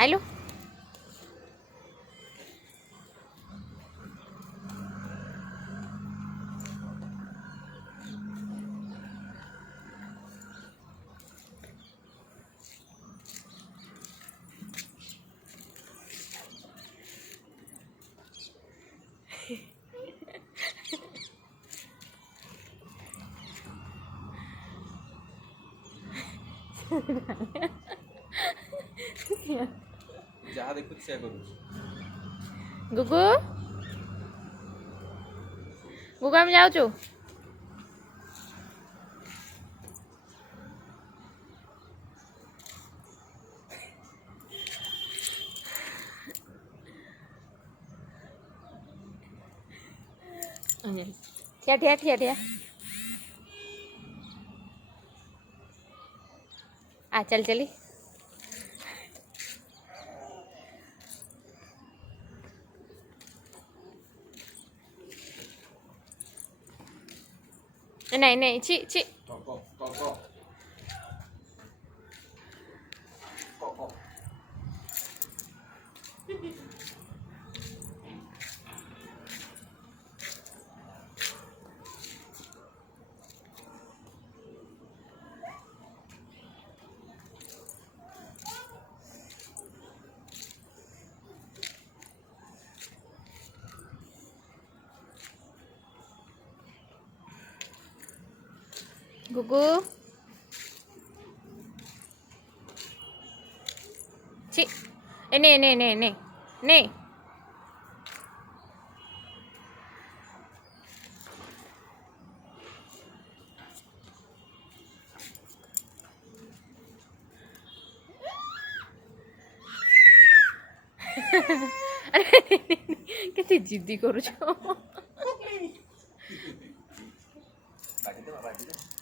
આયલો ଯାହା ଦେଖୁଛି ସେୟା କରୁଛି। ଗୁଗୁ ଗୁଗୁ ଆମେ ଯାଉଛୁ। ଠିଆ ଠିଆ ଠିଆ ଠିଆ आ चल चली नहीं नहीं ची ची गुगु ची ए ने ने ने ने ने अरे केते जिद्दी करू छो बाटी दे